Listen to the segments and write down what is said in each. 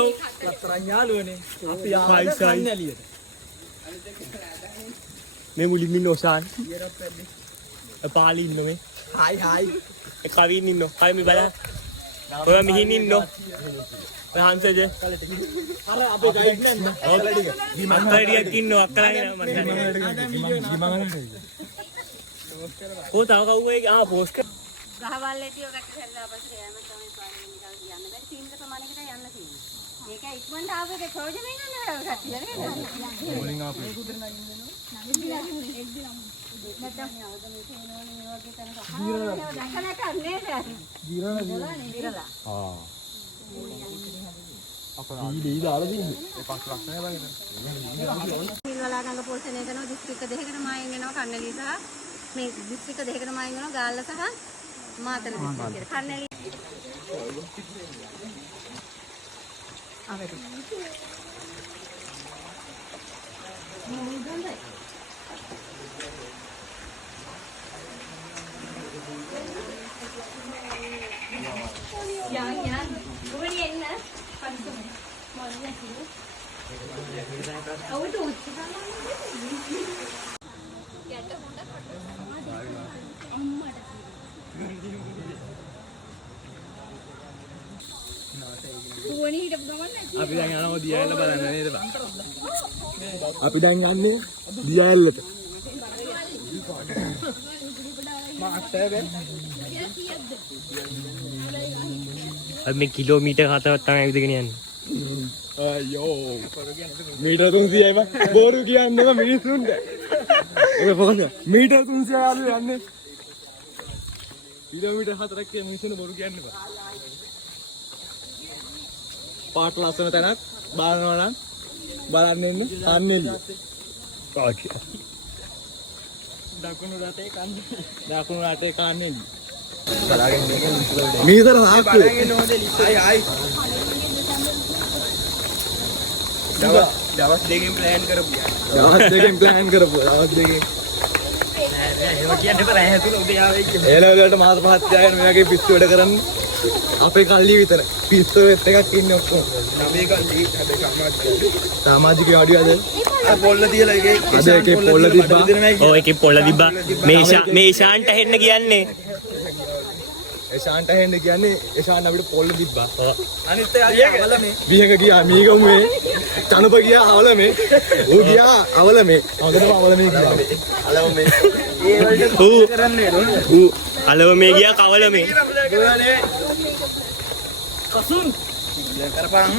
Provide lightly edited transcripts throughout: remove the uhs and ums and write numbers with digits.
Hello ලතරන් යාළුවනේ අපි ආවද කන්නැලියට මේ මුලින්ම ඉන්න ඔසාන් පාලි ඉන්න මේ හායි ඒ කවින් ඉන්න කයි මේ බලන්න ඔය මිහින් ඉන්න ඔය හන්සජ අර අපේ ගයිඩ් නේද අක්කලා ටික ඉන්න අක්කලාගෙන මම කො තව කවුවේ ආ පෝස්ට් කර ගහවල්ලේදී ඔකට හැල්ලා අපිට යෑම තමයි පාරේ නිකන් යන්න බැරි සීමිත ප්‍රමාණයකට යන්න තියෙනවා. මේක ඉක්මනට ආව එක ප්‍රයෝජනෙ නෑ නේද කට්ටිය නේද? බෝලින් ආපු නැත්තම් යවද මේ තේනෝනේ මේ වගේ තැනක දැකලා කන්නේ නෑ. දිරලා. ආ. අපරාධ ඊ දාලා දෙන්නේ. ඒ පස් ලක්ෂණය බලන්න. සිල්වලා ගඟ පෝෂණය කරන දිස්ත්‍රික්ක දෙකකට මායින් වෙනවා කන්නලි සහ මේ දිස්ත්‍රික්ක දෙකකට මායින් වෙනවා ගාල්ල සහ මාතල දිස්ත්‍රික්කේ. කන්නලි ආවෙත්. යා ඔබනි එන්න පරිස්සම මොන්නේ කිව්ව අවුත් උත්සාහ යට හොඳ අම්මට ඕනි හිටපු ගමන් අපි දැන් යනවා දියැල්ල බලන්න නේද බං අපි දැන් යන්නේ දියැල්ලට අපි මේ කිලෝමීටර් 4ක් තමයි ඇවිදගෙන යන්නේ අයියෝ මීටර් 300යි බං බෝරු කියන්නේ බං මිනිස්සුන්ට ඒක පොකද මීටර් 300 යාළු යන්නේ කිලෝමීටර් 4ක් කියන මිනිස්සුන්ට බෝරු කියන්නේ බං පාට ලස්සන තැනක් බලනවා නම් බලන්න එන්න කන්නේලි දකුණු රටේ කන්නේලි බලාගෙන ඉන්න මීතර නාක්කු ආයි දවස් දෙකකින් ප්ලෑන් කරපු දවස් දෙකෙන් එහෙම කියන්න එපා රැය ඇතුළේ උදේ ආවෙයි කියලා ඒ ලෙවල් වලට මාස පහක් තියාගෙන මේ වගේ පිස්සු වැඩ කරන්නේ අපේ කල්ලි විතර පිස්සු වෙත් එකක් ඉන්නේ ඔක්කොම නමේ කල්ලි හැබැයි සමාජිකයෝ අඩියද පොල්ල තියලා ඒකේ පොල්ල තිබ්බා ඔව් ඒකේ පොල්ල තිබ්බා මේ ශාන්ට හෙන්න කියන්නේ ශාන්ට හෙන්න කියන්නේ ශාන් අපිට පොල්ල තිබ්බා අනිත් එයා අවලමේ විහක ගියා මීගමුවේ තනුප ගියා අවලමේ ඌ ගියා අවලමේ අගටම අවලමේ ගියා අවලමේ ඒ වලට කරන්නේ ඌ අලවමේ ගියා කවලමේ කසුන් කරපන්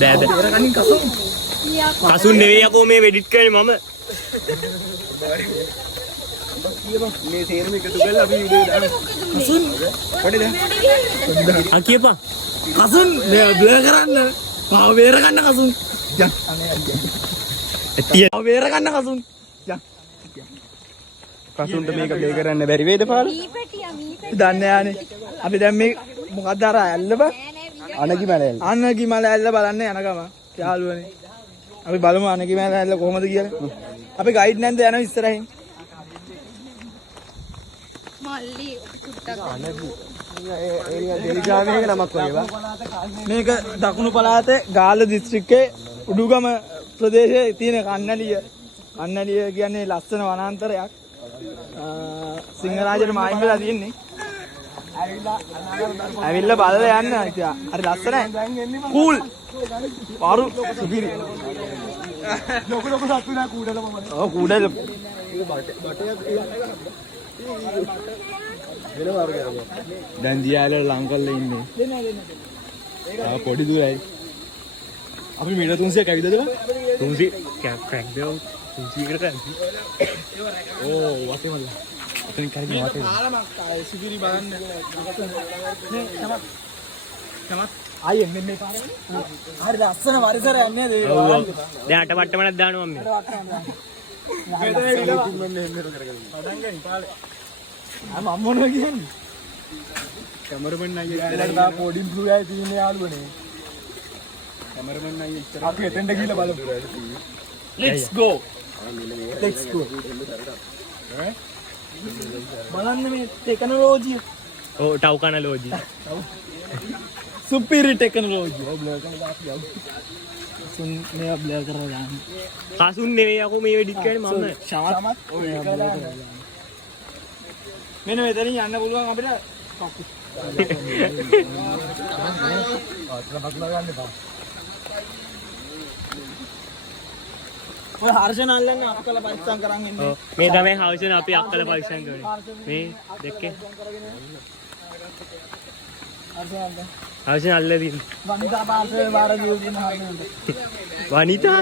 බෑ කනින් කසුන් කසුන් නෙවෙයි යකෝ මේ වෙඩිට් කරන්නේ මම මේ තේරෙම එකතු කරලා අපි වීඩියෝ දාන්න කසුන් කොටද ආ කියපන් කසුන් මේ බ්ලර් කරන්න පාව වේර ගන්න කසුන් යන් පාව වේර ගන්න කසුන් යන් කසුන්ට මේක බේ කරන්න බැරි වේද පාර මීපැටියා දන්නේ යන්නේ අපි දැන් මේ මොකක්ද අර ඇල්ල බා අනගි මල ඇල්ල බලන්න යන ගම යාළුවනේ අපි බලමු අනගි මල ඇල්ල කොහමද කියලා අපි ගයිඩ් නැන්ද යනවා ඉස්සරහින් මල්ලි චුට්ටක් මේක දකුණු පළාතේ ගාල්ල දිස්ත්‍රික්කයේ උඩුගම ප්‍රදේශයේ තියෙන කන්නලිය කියන්නේ ලස්සන වනාන්තරයක් සිංහරාජයට මායිම් වෙලා තියෙන්නේ ඇවිල්ලා බලලා යන්න හරි ලස්සනයි කූල් පාරු සුපිරි ලොකු සත්තු නෑ කූඩල මම ඔව් කූඩල දැන් දියාලේ ලං කරලා ඉන්නේ ආ පොඩි දුරයි අපි මීටර් 300ක් ඇවිදද බං 300 ක්‍රැක් දෙව 300 කට ඕ වටේ මල්ල අතෙන් කරගෙන වටේ ආලමක් සුපිරි බලන්න නේ තමත් ආයේ මෙන්න පාරේ හරි ලස්සන පරිසරයක් නේද ඒක දැන් අට මට්ටමක් දානවා මම මම මොනවා කියන්නේ කැමරමන් අයියා පොඩි බ්ලූ එකයි තියෙන යාළුවනේ කැමරමන් අයියා ඉස්සර අපි එතෙන්ට ගිහලා බලමු let's go බලන්න මේ ටෙක්නොලොජි ඔව් ටව් කනලොජි superior technology. Blur කරලා දාපියව. මේවා blur කරලා දාන්න. කසුන් නෙවෙයි යකෝ මේ වෙඩිට් කරන්නේ මම. ශමත් ඔය කරලා දාන්න. මෙන්න මෙතනින් යන්න පුළුවන් අපිට කකුස්. ඔය හර්ෂණ අල්ලන්න අක්කල පරිස්සම් කරන් ඉන්නේ. මේ තමයි හවුසෙන් අපි අක්කල පරිස්සම් කරන්නේ. මේ දෙකේ හවුසෙන් අල්ලලා දින්න. වනිතා පාර්ශවයේ වාර දියුගෙන හරිනවද? වනිතා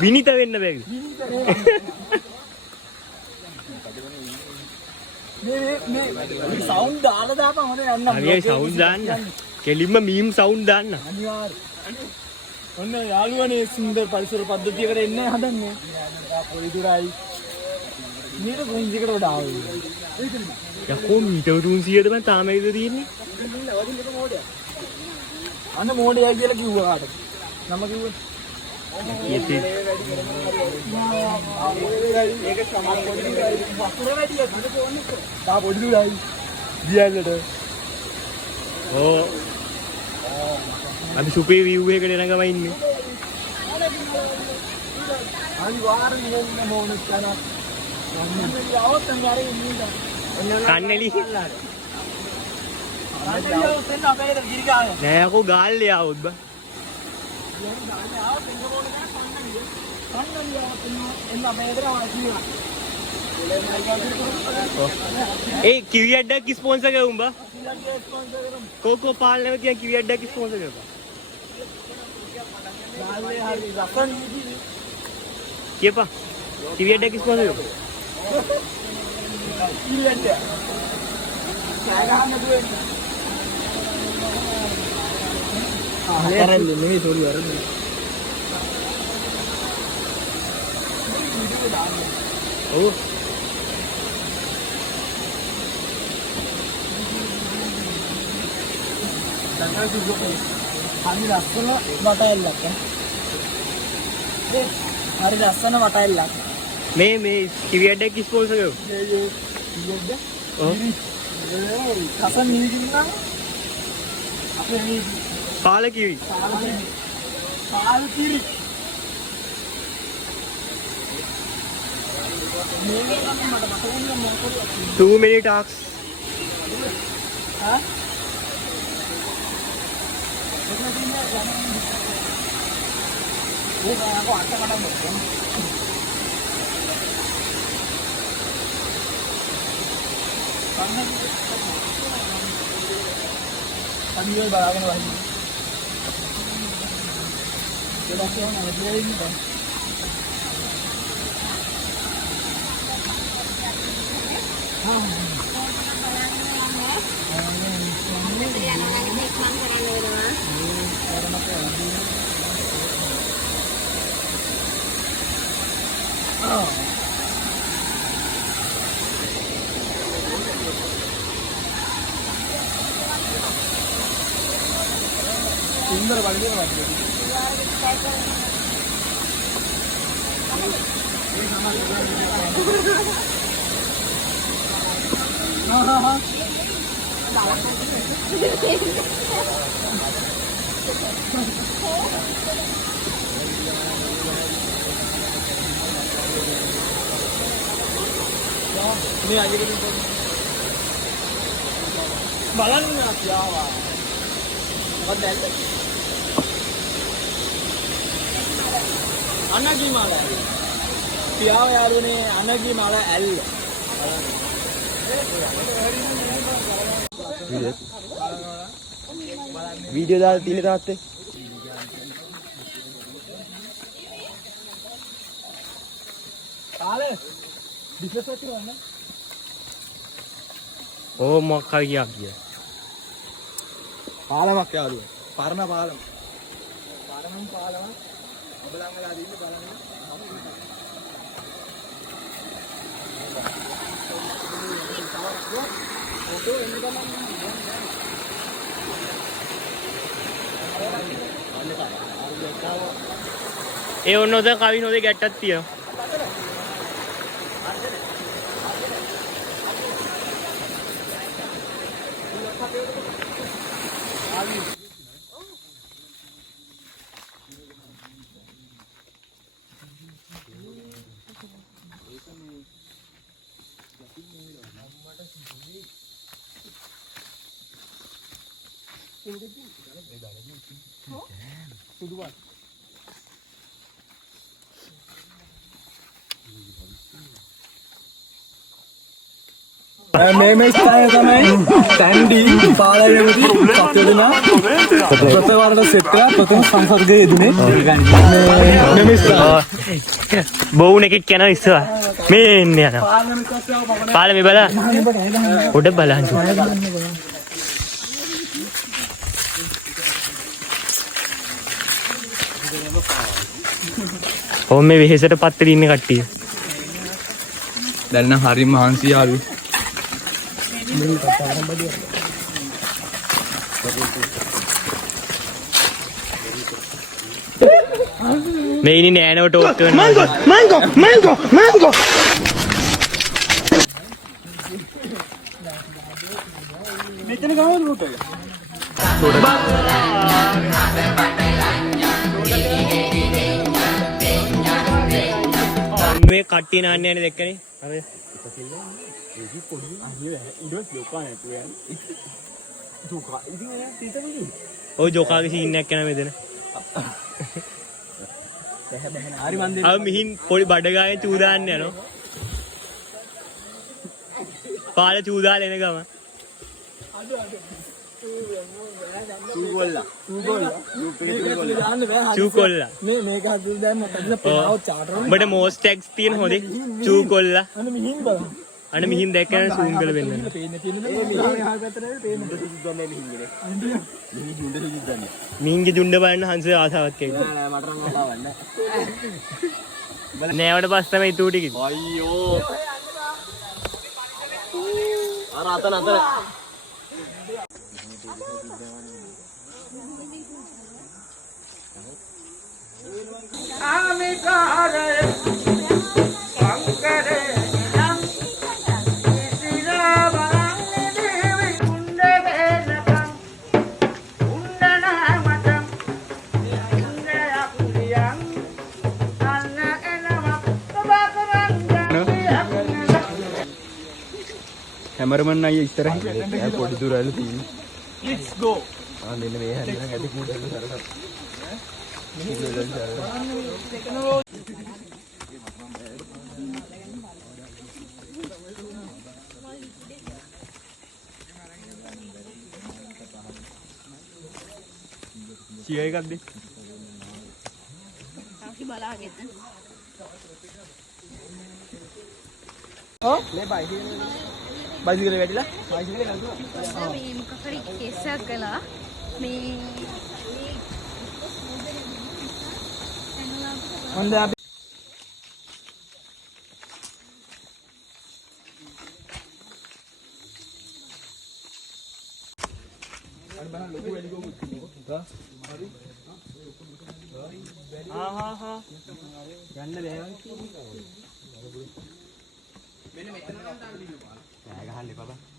විනිත වෙන්න බැරි. මේ සවුන්ඩ් දාලා දාපන් හොඳ යන්න. හරියයි සවුන්ඩ් දාන්න. කෙලින්ම මීම් සවුන්ඩ් දාන්න. අනිවාර්යයෙන්. ඔන්න යාළුවනේ සුන්දර පරිසර පද්ධතියකට එන්න හදන්නේ. පොඩි දුරයි. මේක ගුංජිකට වඩා ආවේ. යකෝ මීටර් 300ද මම තාම ඉද තියෙන්නේ. අන්න මොඩියා කියලා කිව්වා කාටද? නම කිව්වේ. ඊයේ ඒක සමාන පොඩි දුරයි. වතුර වැඩිය තා පොඩි දුරයි. දියල්ලට. ඕ අපි සුපේ view එකකට එනගම ඉන්නේ. අනිවාර්යෙන් වෙන්න ඕනේ කියලා. යවත් අංගාරේ ඉන්නේ. කන්නලි අනිවාර්යෙන් අපේ ගෙදර ගිරි ගාන. නෑ යකෝ ගාල්ලේ ආවොත් බා. ඒ කිවි අඩක් ස්පොන්සර් කරුම් බා. කොකෝ පාලනව තියන් කිවි අඩක් ස්පොන්සර් කරපන්. කියපන් කිවි අඩක් ස්පොන්සර් කරපන්. කරන්නේ නෙමෙයි සෝරි වරන්නේ. ඔව් හරි ලස්සන වටයල්ලක්. හරි ලස්සන වටයල්ලක්. මේ කිවි අඩක් ස්පොන්සර් කරපන්. ඔව් කසන් නීති නම් අපේ නීති පාල කිවි පාල් කිරි මේක නම් මට මතකන්නේ මොකද? 2 minute talks. හා ඒක අර අට කඩන්න අනිවාර්ය බලාගෙන වහින්න. ඒක කියනවා නේද ඉන්නේ. सुंदर बागेला वाटते. हाँ हाँ हाँ नहीं आगे බලන්න කියාවා වදැල්ල අනගි මාල කියාව යාළුවනේ අනගි මාල ඇල්ල වීඩියෝ දාලා තියෙන තාත්තේ කාලේ බිස්නස් එක කරන්න ඕ මොකක්ද කිය පාලමක් යාළුවා. පරණ පාලම. පරණම් පාලම. ඔබලංගලා දින්න බලන්න. ඒ ඔන්න ඔද කවින් ඔද ගැට්ටක් තියෙනවා. මේම ස්ථානය තමයි තැන්ඩි පාලයේදී පත්වෙන ප්‍රථම සෙට් එක ප්‍රථම සංසර්ගයේ යෙදුනේ මේම ස්ථානය බොවුන එකෙක් යනවා ඉස්සවා මේ එන්නේ යනවා පාලමේ බලා උඩ බලන්න ඕ මේ වෙහෙසට පත්තේ ඉන්න කට්ටිය දැන් නම් හරිම මහන්සි යාළුවෝ. මේ ඉන්නේ නෑනව ටෝක් කරනවා මැංගෝ මෙතන ගාවද රූට් එක මේ කට්ටිය නාන්නේ යන්නේ දැක්කනේ අර ඔය ජෝකාගේ සීන් එකක් යනවා මෙතන අර මිහින් පොඩි බඩගායේ චූ දාන්න යනවා පාල චූ දාලා එන ගම චූ කොල්ලා මේක හදුල් දැන් මතකද පෙනාව චාටර් උඹට මෝස් ටැග්ස් තියෙන හොඳේ චූ කොල්ලා අන්න මිහින් බලන්න අන්න මිහින් දැක්කම සූම් කරලා වෙන්න පේන්නේ තියෙන්නේ මේ මිහින් හාගත්තනේ පේන්නේ දුද්දන්නේ මිහින්ගේ මිහින් දුද්දන්නේ මිහින්ගේ දුන්න බලන්න හංස ආසාවක් ඇවිත් නෑ මට නම් ආවන්න නෑවට පස්ස තමයි ඊටු ටික අයියෝ. අර අතන කැමරමන් අයියා ඉස්සරහින් පොඩි දුර ඇවිල්ලා තියෙන්නේ. let's go ආ මෙන්න මේ හැන්දෙන් ඇටි කුඩේට සරසක්. චියර් එකක් දෙන්න අපි බලාගෙන මේ බයිසිකල් වැටිලා මේ මොකක් හරි කේසයක් කළා මේ හොඳ අපි යන්න බෑවන් ගහන්න එපා බා.